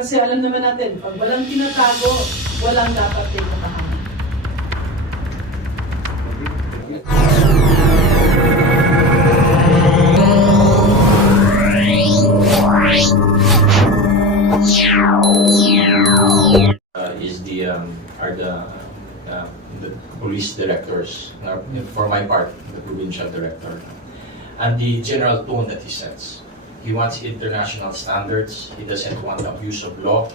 Kasi alam naman natin, pag walang tinatago, walang dapat ikapahamak. Is the police directors, for my part, the provincial director, and the general tone that he sets. He wants international standards. He doesn't want abuse of law,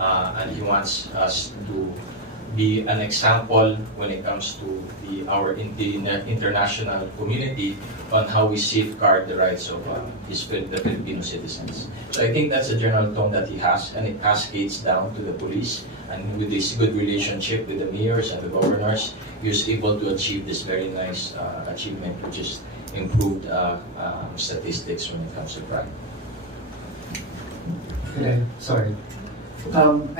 and he wants us to be an example when it comes to our international community on how we safeguard the rights of the Filipino citizens. So I think that's a general tone that he has, and it cascades down to the police. And with this good relationship with the mayors and the governors, he was able to achieve this very nice achievement, which is improved statistics when it comes to crime. Sorry.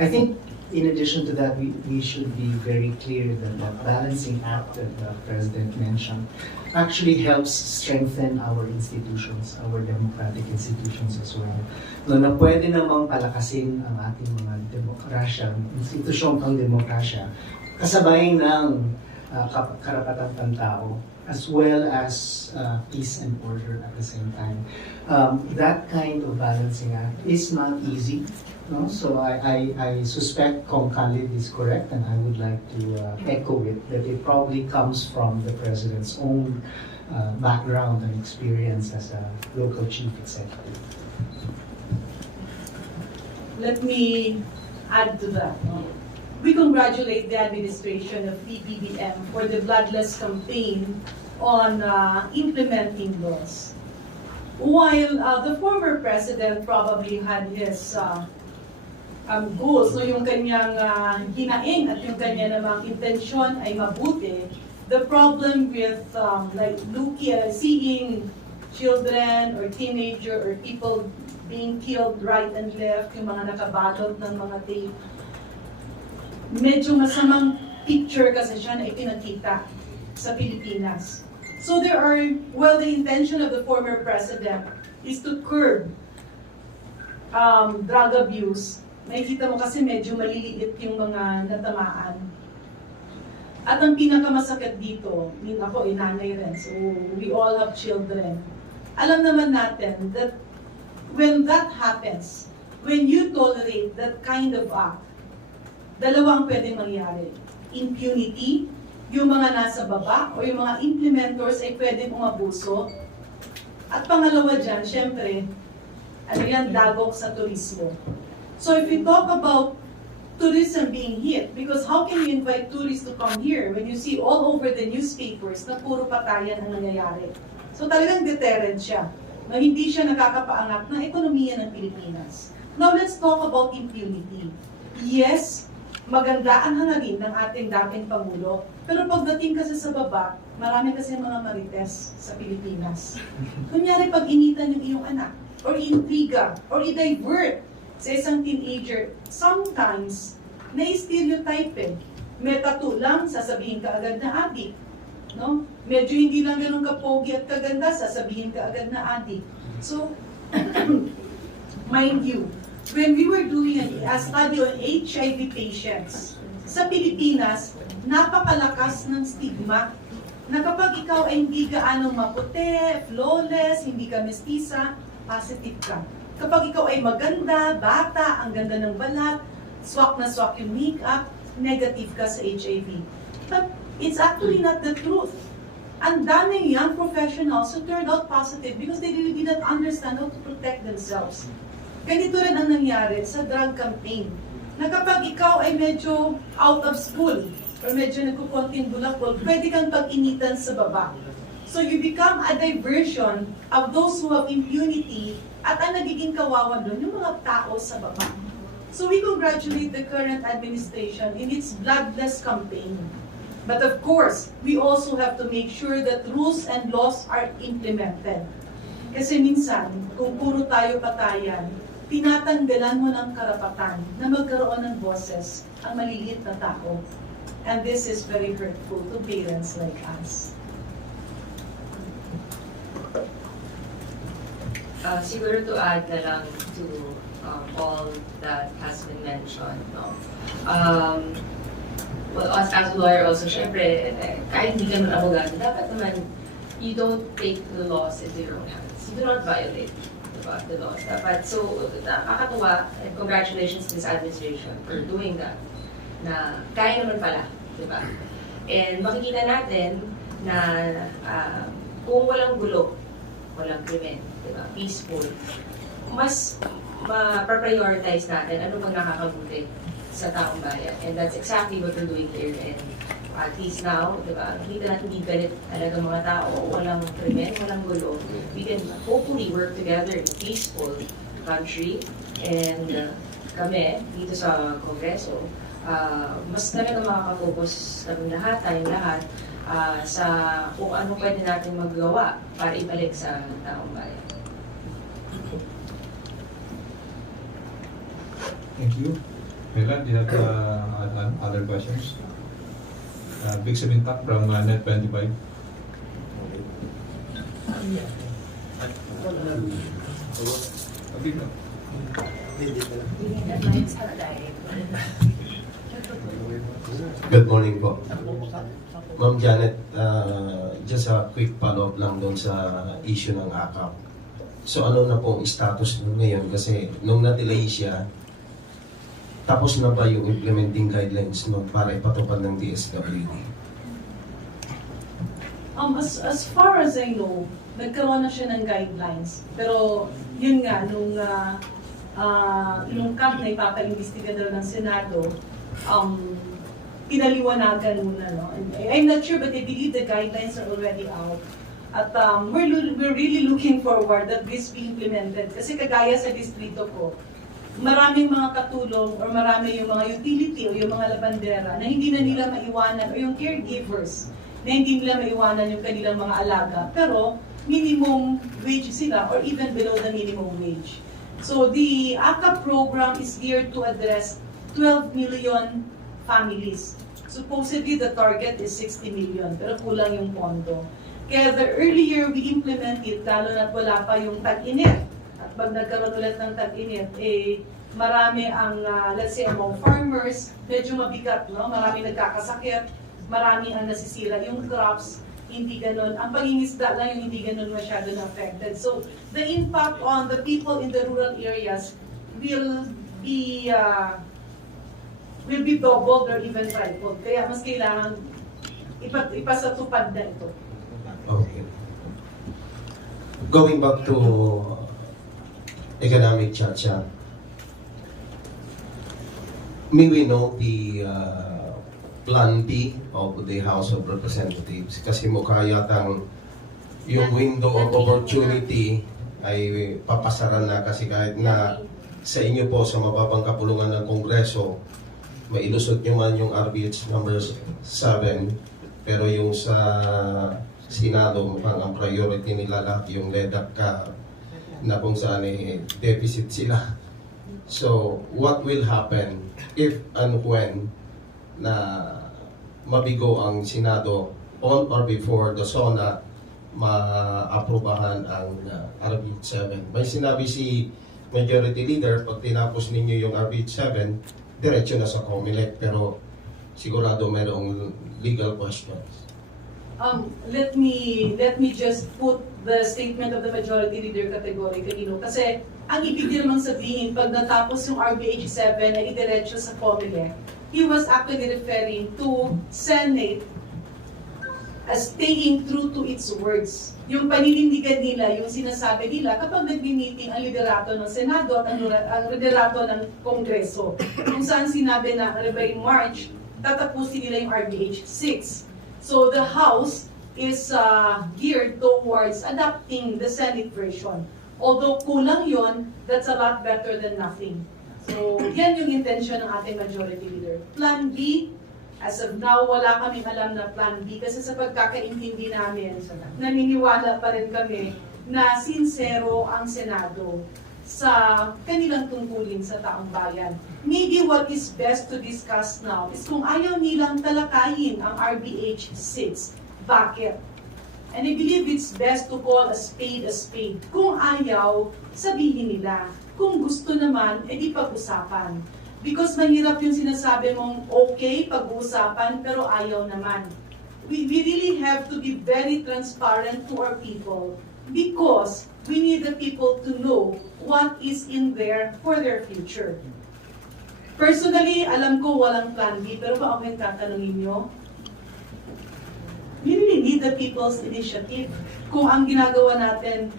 I think in addition to that, we should be very clear that the balancing act that the President mentioned actually helps strengthen our institutions, our democratic institutions as well. No, na pwede namang palakasin ang ating mga demokrasya, institusyong pang demokrasya, kasabay ng karapatan ng tao, as well as peace and order at the same time. That kind of balancing act is not easy. No? So I suspect Kong Khalid is correct, and I would like to echo it, that it probably comes from the President's own background and experience as a local chief executive. Let me add to that. We congratulate the administration of PBBM for the bloodless campaign on implementing laws. While the former president probably had his goals, so yung kanyang hinaing at yung kanya namang intensyon ay mabuti, the problem with seeing children or teenager or people being killed right and left, yung mga nakabalot ng mga tape, medyo masamang picture kasi siya na ipinakita sa Pilipinas. So the intention of the former president is to curb drug abuse. Nakikita mo kasi medyo maliliit yung mga natamaan. At ang pinakamasakit dito, ako nanay rin, so we all have children. Alam naman natin that when that happens, when you tolerate that kind of act, dalawang pwedeng mangyari. Impunity, yung mga nasa baba o yung mga implementors ay pwedeng umabuso. At pangalawa dyan, syempre, dagok sa turismo. So if we talk about tourism being hit, because how can you invite tourists to come here when you see all over the newspapers na puro patayan ang nangyayari? So talagang deterrent siya, na hindi siya nakakapaangat ng ekonomiya ng Pilipinas. Now let's talk about impunity. Yes, maganda ang hangarin ng ating dating Pangulo, pero pagdating kasi sa baba, marami kasi mga marites sa Pilipinas. Kunyari pag initan yung iyong anak, or intriga, or i-divert sa isang teenager, sometimes, na-stereotype eh. May tattoo lang, sasabihin ka agad na adik. No? Medyo hindi lang ganun kapogi at kaganda, sasabihin ka agad na adik. So, mind you, when we were doing a study on HIV patients, sa Pilipinas, napakalakas ng stigma na kapag ikaw ay hindi gaano maputi, flawless, hindi ka mestiza, positive ka. Kapag ikaw ay maganda, bata, ang ganda ng balat, swak na swak yung makeup, negative ka sa HIV. But it's actually not the truth. Ang daming young professionals who turned out positive because they really did not understand how to protect themselves. Ganito rin ang nangyari sa drug campaign. Na kapag ikaw ay medyo out of school, or medyo nagkukonting bulakbol, pwede kang pag-initan sa baba. So you become a diversion of those who have impunity, at ang nagiging kawawa doon, yung mga tao sa baba. So we congratulate the current administration in its bloodless campaign. But of course, we also have to make sure that rules and laws are implemented. Kasi minsan, kung puro tayo patayan, tinatanggalan mo ng karapatan na magkaroon ng boses ang maliliit na tao. And this is very hurtful to parents like us. Siguro to add na lang to all that has been mentioned. No? Well, as a lawyer also, syempre, kahit hindi ka naman abogado, dapat naman you don't take the laws into your own hands. You do not violate the laws. Dapat, so, nakakatuwa, and congratulations to this administration for doing that, na kaya naman pala, di ba? And makikita natin na kung walang gulo, walang krimen, di ba? Peaceful, mas ma-prioritize natin ano bang nakakabuti sa taong bayan. And that's exactly what we're doing here. And at least now, di ba, nakita natin di galit talaga mga tao, walang krimen, walang gulo. We can hopefully work together in a peaceful country. And kami, dito sa Kongreso, mas talaga makaka-focus kami lahat, tayong lahat, sa kung ano pwede natin magawa para ibalik sa taong bayan. Thank you. Mela, do you have other questions? Big Samintak from Net 25. Good morning po. Ma'am Janet, just a quick follow-up lang doon sa issue ng AKAP. So ano na pong status nun ngayon? Kasi nung na-delay siya, tapos na ba yung implementing guidelines nun para ipatupad ng DSWD? As far as I know, nagkaroon na siya ng guidelines. Pero yun nga, nung camp na ipapaimbestiga daw ng Senado, pinaliwanagan muna, no? And I'm not sure, but I believe the guidelines are already out. At we're really looking forward that this be implemented. Kasi kagaya sa distrito ko, maraming mga katulong or marami yung mga utility o yung mga labandera na hindi na nila maiwanan o yung caregivers na hindi nila maiwanan yung kanilang mga alaga. Pero minimum wage sila or even below the minimum wage. So the AKAP program is geared to address 12 million families. Supposedly the target is 60 million pero kulang yung pondo. Kaya the earlier we implement it, lalo na't wala pa yung tag-init. At pag nagkaroon ulit ng tag-init, marami ang, let's say, among farmers, medyo mabigat, no? Marami nagkakasakit, marami ang nasisira yung crops, hindi ganun. Ang pangingisda lang yung hindi ganun masyado na affected. So, the impact on the people in the rural areas will be doubled or even tripled. Kaya mas kailangan ipasatupad na ito. Okay. Going back to economic chacha, may we know the Plan B of the House of Representatives? Kasi mukha yatang yung window of opportunity ay papasaran na kasi kahit na sa inyo po sa mababang kapulungan ng Kongreso, mailusot nyo man yung RBH number 7, pero yung sa Senado mukhang ang priority nila lahat yung LEDAC na kung saan deficit sila. So, what will happen if and when na mabigo ang Senado on or before the SONA ma-aprobahan ang RBH 7? May sinabi si Majority Leader, pag tinapos ninyo yung RBH 7, diretso na sa COMELEC, pero sigurado mayroong legal questions. Let me just put the statement of the Majority Leader categorically, no? Kasi ang ibig namang sabihin, pag natapos yung RBH 7 ay idiretso sa COMELEC, he was actually referring to Senate as staying true to its words. Yung paninindigan nila, yung sinasabi nila kapag nag-meeting ang liderato ng Senado at ang liderato ng Kongreso, kung saan sinabi na by March, tatapusin nila yung RBH 6. So the House is geared towards adopting the Senate version. Although kulang yon, that's a lot better than nothing. So yan yung intention ng ating Majority Leader. Plan B, as of now, wala kaming alam na Plan B kasi sa pagkakaintindi namin, naniniwala pa rin kami na sincero ang Senado sa kanilang tungkulin sa taong bayan. Maybe what is best to discuss now is kung ayaw nilang talakayin ang RBH 6. Bakit? And I believe it's best to call a spade a spade. Kung ayaw, sabihin nila. Kung gusto naman, edi pag-usapan. Because mahirap yung sinasabi mong okay, pag-uusapan, pero ayaw naman. We really have to be very transparent to our people because we need the people to know what is in there for their future. Personally, alam ko walang plan B, pero kung ako yung tatanungin nyo, we really need the people's initiative. Kung ang ginagawa natin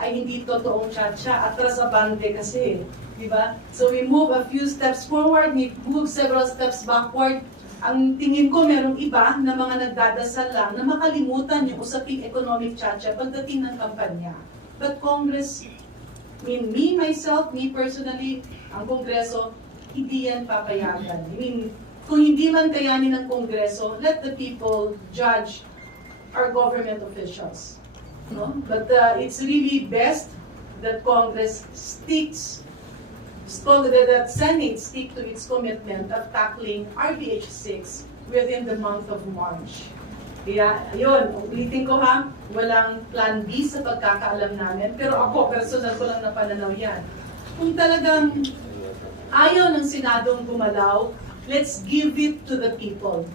ay hindi totoong tsa-tsa, atras abante kasi, di ba? So we move a few steps forward, we move several steps backward. Ang tingin ko merong iba na mga nagdadasal lang na makalimutan yung usaping economic tsa-tsa pagdating ng kampanya. But Congress, me personally, ang Kongreso, hindi yan papayagan. Kung hindi man kayanin ng Kongreso, let the people judge our government officials. No? But it's really best that Congress that Senate stick to its commitment of tackling RBH 6 within the month of March. Kaya, yun, ulitin ko ha, walang plan B sa pagkakaalam namin, pero ako, personal ko lang na pananaw yan. Kung talagang ayaw ng Senadong gumalaw, let's give it to the people.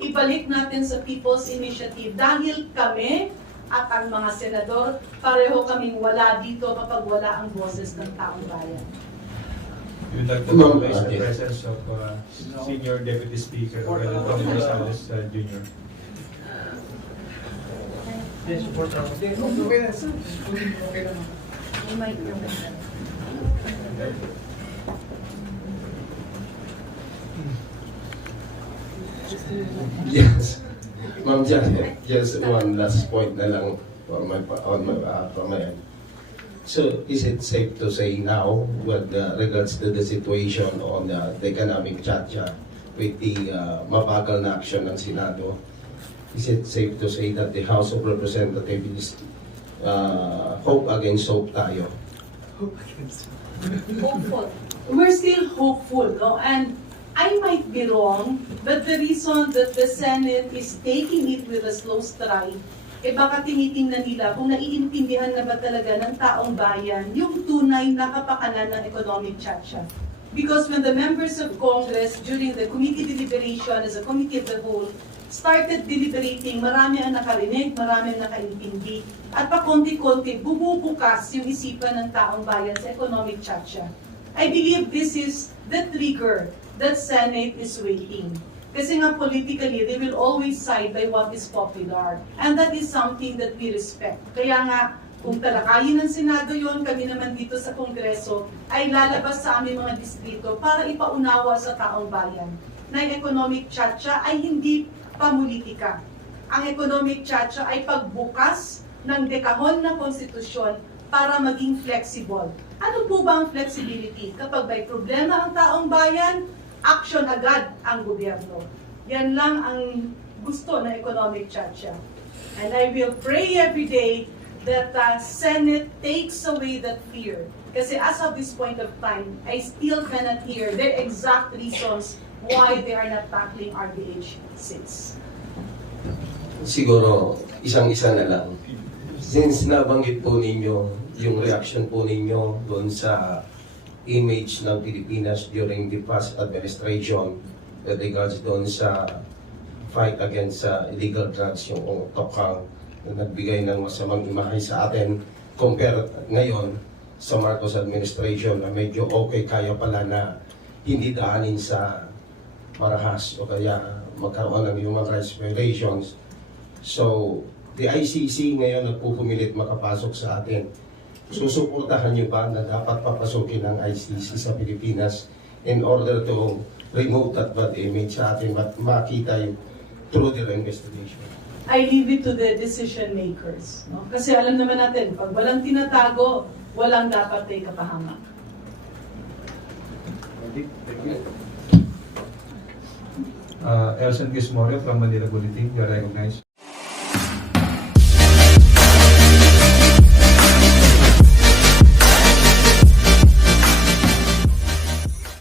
Ibalik natin sa People's Initiative dahil kami at ang mga senador, pareho kaming wala dito kapag wala ang boses ng taong bayan. We would like to recognize the presence of Senior Deputy Speaker Walang Jr. Yes, support ako. Okay na, sir. Okay na. May mic naman. Yes. Ma'am Janet, just one last point na lang for my end. So, is it safe to say now, with regards to the situation on the economic tsa-tsa with the mabagal na action ng Senado, is it safe to say that the House of Representatives hope against hope tayo? Hopeful. We're still hopeful, no? And I might be wrong, but the reason that the Senate is taking it with a slow stride, baka tinitingnan nila kung naiintindihan na ba talaga ng taong bayan yung tunay na kapakanan ng economic tsa-tsa. Because when the members of Congress during the committee deliberation as a committee of the whole started deliberating, marami ang nakarinig, marami ang nakaintindi, at pakonti-konti bumubukas yung isipan ng taong bayan sa economic tsa-tsa. I believe this is the trigger that Senate is waiting. Kasi nga politically, they will always side by what is popular. And that is something that we respect. Kaya nga, kung talakayin ng Senado yon, kami naman dito sa Kongreso, ay lalabas sa aming mga distrito para ipaunawa sa taong bayan na yung economic tsa-tsa ay hindi pamulitika. Ang economic tsa-tsa ay pagbukas ng dekahon ng konstitusyon para maging flexible. Ano po ba ang flexibility? Kapag may problema ang taong bayan, action agad ang gobyerno. Yan lang ang gusto ng economic tsa-tsa. And I will pray every day that the Senate takes away that fear. Kasi as of this point of time, I still cannot hear the exact reasons why they are not tackling RBH 6. Siguro, isang-isa na lang. Since nabanggit po ninyo yung reaction po ninyo doon sa image ng Pilipinas during the past administration with regards doon sa fight against illegal drugs, yung tokhang na nagbigay ng masamang imahe sa atin compare ngayon sa Marcos administration na medyo okay, kaya pala na hindi daanin sa marahas o kaya magkaroon ng human rights violations. So, the ICC ngayon nagpupumilit makapasok sa atin. Susuportahan niyo ba na dapat papasukin ng ICC sa Pilipinas in order to remove that bad image sa atin at makita yung through their investigation? I leave it to the decision makers. No? Kasi alam naman natin, pag walang tinatago, walang dapat na ikapahamak. Elson Gizmorio from Manila Bulletin, you are recognized.